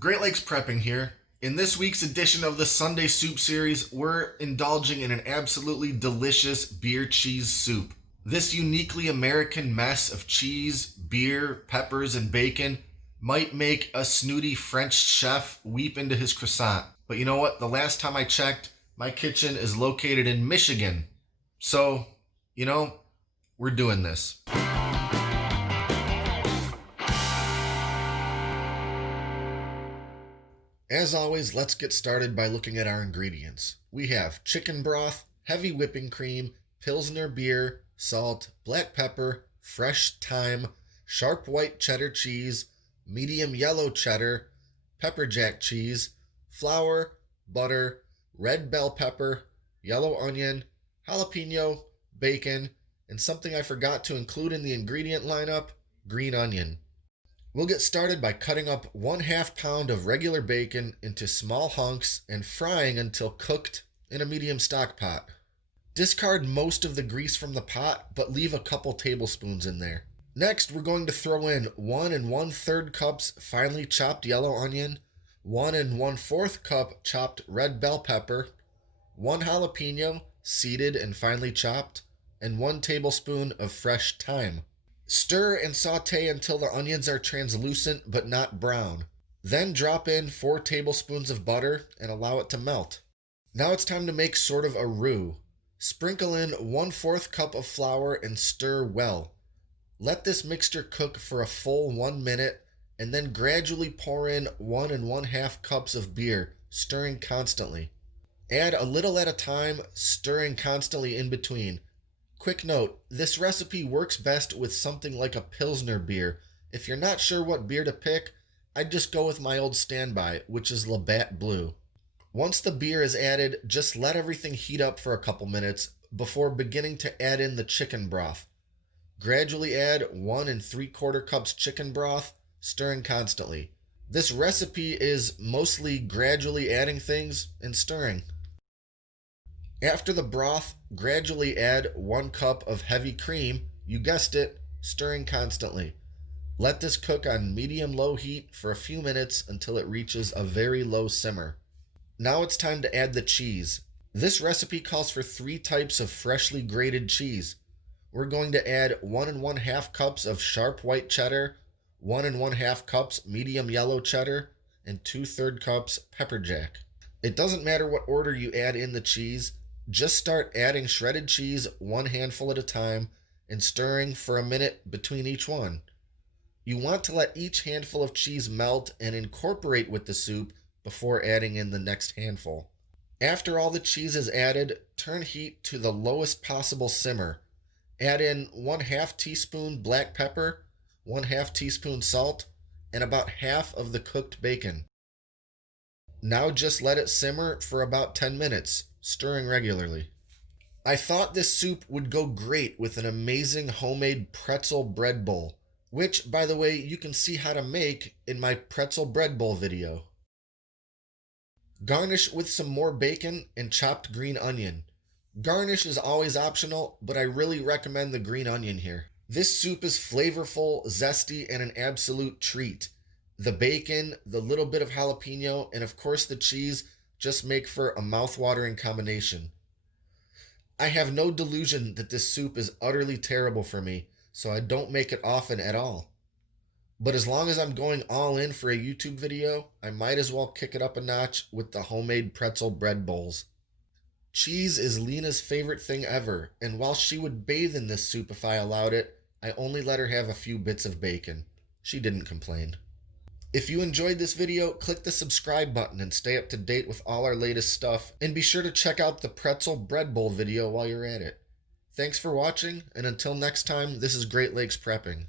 Great Lakes Prepping here. In this week's edition of the Sunday Soup series, we're indulging in an absolutely delicious beer cheese soup. This uniquely American mess of cheese, beer, peppers, and bacon might make a snooty French chef weep into his croissant. But you know what? The last time I checked, my kitchen is located in Michigan. So, we're doing this. As always, let's get started by looking at our ingredients. We have chicken broth, heavy whipping cream, pilsner beer, salt, black pepper, fresh thyme, sharp white cheddar cheese, medium yellow cheddar, pepper jack cheese, flour, butter, red bell pepper, yellow onion, jalapeno, bacon, and something I forgot to include in the ingredient lineup, green onion. We'll get started by cutting up 1/2 pound of regular bacon into small hunks and frying until cooked in a medium stock pot. Discard most of the grease from the pot, but leave a couple tablespoons in there. Next, we're going to throw in 1 1/3 cups finely chopped yellow onion, 1 1/4 cup chopped red bell pepper, 1 jalapeno seeded and finely chopped, and 1 tablespoon of fresh thyme. Stir and saute until the onions are translucent but not brown. Then drop in 4 tablespoons of butter and allow it to melt. Now it's time to make sort of a roux. Sprinkle in 1/4 cup of flour and stir well. Let this mixture cook for a full 1 minute and then gradually pour in 1 1/2 cups of beer, stirring constantly. Add a little at a time, stirring constantly in between. Quick note, this recipe works best with something like a pilsner beer. If you're not sure what beer to pick, I'd just go with my old standby, which is Labatt Blue. Once the beer is added, just let everything heat up for a couple minutes before beginning to add in the chicken broth. Gradually add 1 3/4 cups chicken broth, stirring constantly. This recipe is mostly gradually adding things and stirring. After the broth, gradually add 1 cup of heavy cream, you guessed it, stirring constantly. Let this cook on medium-low heat for a few minutes until it reaches a very low simmer. Now it's time to add the cheese. This recipe calls for 3 types of freshly grated cheese. We're going to add 1 1/2 cups of sharp white cheddar, 1 1/2 cups medium yellow cheddar, and 2/3 cups pepper jack. It doesn't matter what order you add in the cheese. Just start adding shredded cheese 1 handful at a time and stirring for a minute between each one. You want to let each handful of cheese melt and incorporate with the soup before adding in the next handful. After all the cheese is added, turn heat to the lowest possible simmer. Add in 1/2 teaspoon black pepper, 1/2 teaspoon salt, and about half of the cooked bacon. Now just let it simmer for about 10 minutes, stirring regularly. I thought this soup would go great with an amazing homemade pretzel bread bowl, which, by the way, you can see how to make in my pretzel bread bowl video. Garnish with some more bacon and chopped green onion. Garnish is always optional, but I really recommend the green onion here. This soup is flavorful, zesty, and an absolute treat. The bacon, the little bit of jalapeno, and of course the cheese just make for a mouth-watering combination. I have no delusion that this soup is utterly terrible for me, so I don't make it often at all. But as long as I'm going all in for a YouTube video, I might as well kick it up a notch with the homemade pretzel bread bowls. Cheese is Lena's favorite thing ever, and while she would bathe in this soup if I allowed it, I only let her have a few bits of bacon. She didn't complain. If you enjoyed this video, click the subscribe button and stay up to date with all our latest stuff, and be sure to check out the pretzel bread bowl video while you're at it. Thanks for watching, and until next time, this is Great Lakes Prepping.